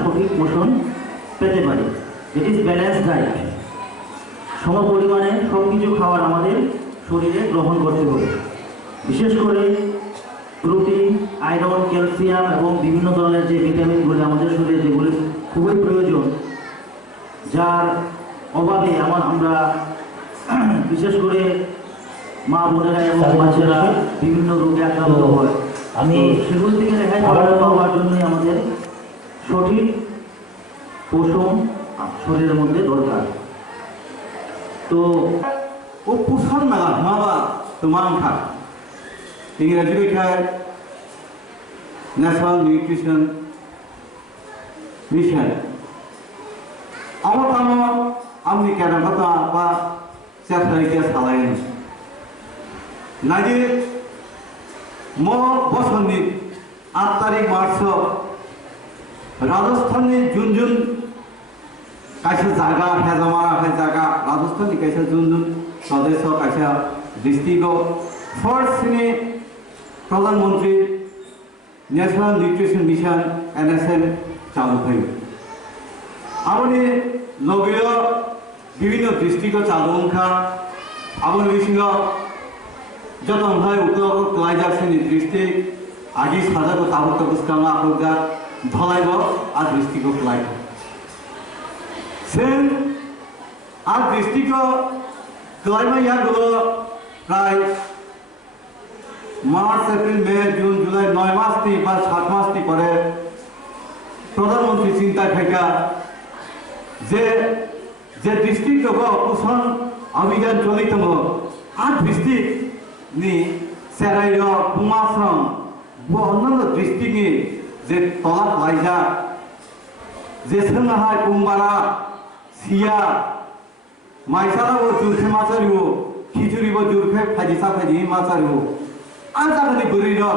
সঠিক পোষণ পেতে পারি। It is balance diet. সম পরিমাণে সব কিছু খাবার আমাদের শরীরে গ্রহণ করতে হবে। বিশেষ করে প্রোটিন, আয়রন, ক্যালসিয়াম এবং বিভিন্ন ধরনের যে ভিটামিনগুলি আমাদের শরীরে যেগুলি খুবই প্রয়োজন, যার অভাবে আমরা বিশেষ করে মা বোনেরা এবং বাচ্চারা বিভিন্ন রোগে আক্রান্ত হয়। আমি সেগুলো থেকে রেহাই পাওয়ার জন্যই আমাদের সঠিক পোষণ শরীরের মধ্যে দরকার। তো ও পোষণ নাগা মাবা তোমার থাক ইংরেজি লেখায় ন্যাশনাল নিউট্রিশন মিশন আমার আমি কেন কথা বা চেষ্টা সালাইন নাইডি বছরনি 8 তারিখ মার্চ রাজস্থানनि जुन कायसा जागा हेजामारा है जागा राजस्थाननि कायसा जुन प्रदेश कायसा डिस्ट्रिक्ट फर्स्ट ने प्रधानमंत्री नेशनल न्यूट्रिशन मिशन NSM चालू है आबनि लगे विभिन्न डिस्ट्रिक्ट चालू उनखा आबनि बिसिङाव जतनहाय उत्तर क्लाइजाक्सनि डिस्ट्रिक्ट आगि साजाको ताबुक बुस्कांगा आखुगा धलाइबो आ डिस्ट्रिक्ट क्लाइ जों आ डिस्ट्रिक्ट क्लाइमा यागुलो प्राय मार्च एप्रिल मे जून जुलाई 9 मासनि बा 7 मासनि परे प्रधानमंत्री चिंता खायगा जे डिस्ट्रिक्ट पोषण अभियान चलितम आ डिस्ट्रिक्ट नि सेराइरो पुमासम वो अन्य डिस्ट्रिक्ट नि जे तलाक लाइजा जे सोंहाय बुंबारा सिया माइसाला वो जुरखे माचारियो खिचुरी वो जुरखे फाजिसा फाजि माचारियो आजागनि बरिरो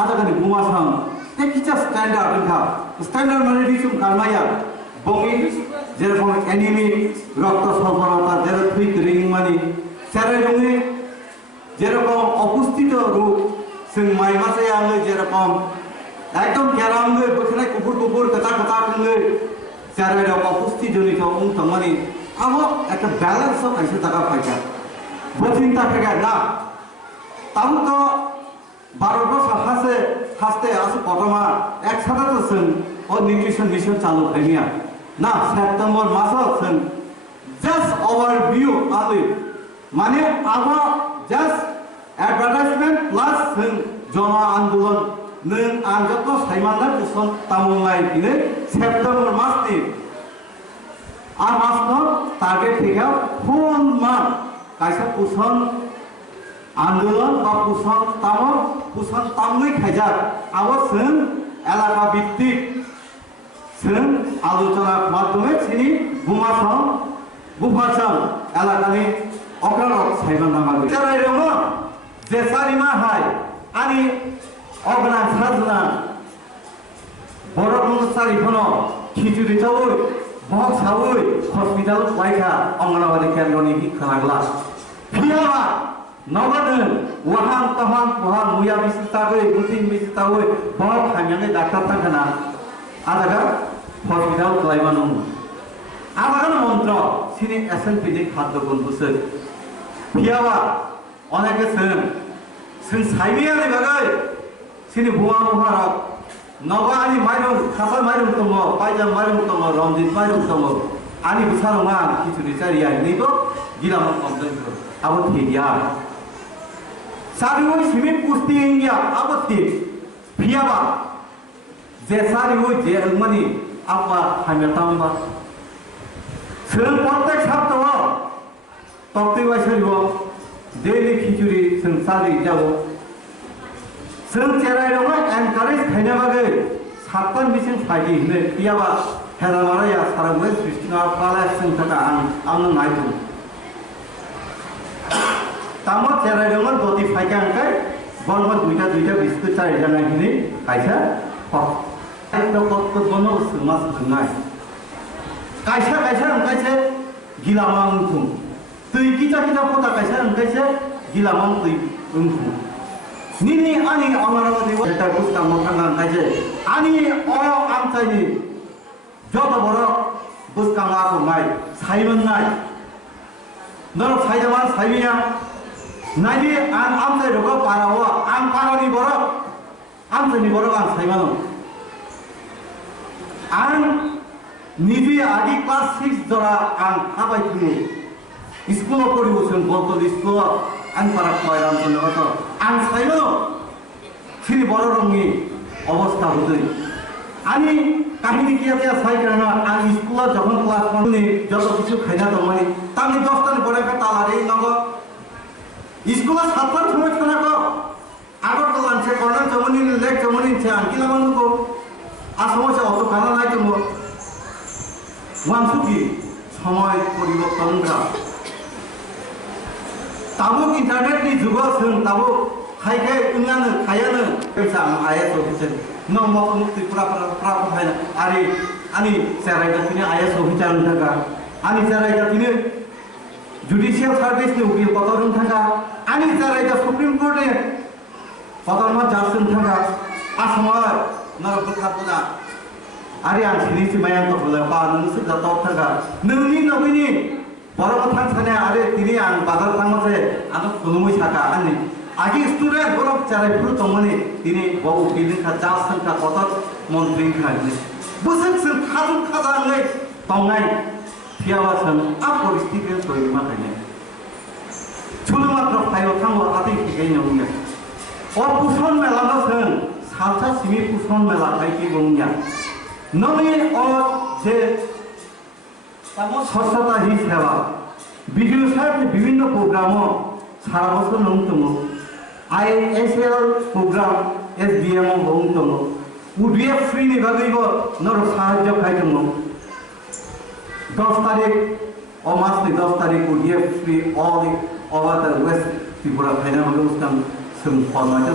आजागनि बुमासम ते किचा स्टैंडर्ड इनका स्टैंडर्ड माने रिसुम खालमाया बंगि जेरकम एनिमी रक्त स्बलता जेर थुइक रिंग मानि सेराइरोंनि जेरकम अपुष्टित रोग जों माइ मासायाङो जेरकम एकदम केरामगो बोखनाय कुपुर कथा कथा खंगो जेराइरो अपुष्टि जनित उंथमानि आबो एक बैलेंस कायसे जागा फायगा बचिंता फेगा ना ताऊ तो भारतवर्ष हासते आसु प्रथमा एक साथा तो जों और न्यूट्रिशन मिशन चालू खायनिया ना सेप्टेम्बर मासाव जों जस्ट ओवरव्यू आलि माने आबो जस्ट एडभार्टाइजमेंट प्लस जों जन आंदोलन नों आं जत साइमानना पोषण तामुंलाय दिनै सेप्टेम्बर मासनि आ मासनो टार्गेट फेगाव फुल मान कायसा पोषण आंदोलन बा पोषण तामुंयै खायजाक आबो जों एलाका भित्तिक जों आलोचना माध्यमे सिनि बुफासम एलाकानि अग्रारक साइमान नामागो जेराइरोंनो जे सारिमा हाय आनि अग्रान साजना बरफनो सारिफोनो खिचुरि चावै बहक सावै हस्पिटाल लाइखा अंगनवाड़ी केन्द्रनि खानाग्ला फियाबा नगदन वहां तहां वहां मुया बिसितागै गुतिन बिसितागै बहक हामियाङै डाक्टार थांखाना आदागा हस्पिटाल लाइमानो आदागा मन्त्र सिनि एसएनपीनि खाद्य गुनबुसो फियाबा अनेके जों साइमियानि बागै सिनि बुवा महाराज नगा आनि माइरं खासा माइरं दङ पाइजाम माइरं दङ रंजित माइरं दङ आनि बुसारङा खिचुरि चारिया नैबो गिलामन कमप्लेन आबो थिया सारिवै सिमिन पुष्टि इंगिया आबो थि फियाबा जे सारिवै जे रंगमानि आपा हामेतामबा जों प्रत्येक सप्ताह तक्ति वाइसरिबो डेली खिचुरि जों सारि जाबो जों जेराइरोंनो एनकारेज खायनो बागै सातन बिसिं फायदि होनो फियाबा हेरामाराया सारांगै सृष्टिङा पाला जों थाखा आं नायदों तामो जेराइरोंनो दति फायगा अंकाय बलमा दुइटा बिस्कुट चारि जानाय हिनि कायसा एकदम कत्तबनो सुमास खुनाय कायसा अंकायसे गिलामां थुं दै किता फटा कायसा अंकायसे गिलामां दै उंथुं निनि आनि अमरावती वाटर पुस्तक मखाना कायसे आनि अयो आमचाइनि যত বড় বুসকাঙ্গা নাই সাইমন নাই নর সাইজামান সাইমিয়া নাইনি আন আমসাই রোগ পারাও আন পারানি বড় আমসাইনি বড় আন সাইমানো আন নিজি আদি ক্লাস 6 জরা আন হাবাই থিনি স্কুল পরিবর্তন বলতো স্কুল আন পারা কয়রাম জন্য আন সাইমানো তিনি বড় রঙি অবস্থা হতই আমি কাহিনী কি আছে সাই কারণ আমি স্কুল যখন ক্লাস 1 যত কিছু খাইনা দমাই তামি 10 টান পরে তালারে নগ স্কুল ছাত্র সময় খানা কো আগর তো লাঞ্চে কর্নার জমনি লেক জমনি ছে আনকিলা মানুকো আর সমস্যা অত খানা নাই তো ওয়ানসুকি সময় পরিবর্তন কা তাবুক ইন্টারনেট नि যুগ जों তাবুক খাইখাই উন্নানো খায়ানো পেছা আইএস অফিসার নমক মুক্তি প্রাপ্ত হয় না আরে আমি সেরাইটা তিনি আইএস অফিসার থাকা আমি সেরাইটা তিনি জুডিশিয়াল সার্ভিস नि উকিল পদরন থাকা আমি সেরাইটা সুপ্রিম কোর্টে পদরমা জাজসন থাকা আসামার নরক থাকনা আরে আন সিরিসি মায়ান তো বলে পা নসু যত থাকা ননি নবিনি বড় কথা ছানে আরে তিনি আন বাজার থামছে আন খুলুমই থাকা আনি আগে স্টুডেন্ট বড় চারাই পুরো তমনি তিনি বহু বিলিং খা জাসন খা কত মন্ত্রী খাইনি বুঝছেন খাজু খাজা নাই তংনাই থিয়াওয়াছন আ পরিস্থিতি তৈরি মাথায় ছুলু মাত্র ফাইও থামো আতি ঠিকই নমিয়া ও পুষণ মেলা নছেন সালসা সিমি পুষণ মেলা খাইকি গমিয়া নমি ও যে তাম স্বচ্ছতা হি সেবা ভিডিও সাহেব বিভিন্ন প্রোগ্রামও সারা বছর নমতম ISL program SBM বংতম উডিএফ ফ্রি নিবাগৈব নর সাহায্য খাইতম 10 তারিখ ও মাসনি 10 তারিখ UDF free all over the west Tripura খাইনা হলো উস্তাম সম ফরমাটা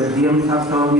SBM সাহেব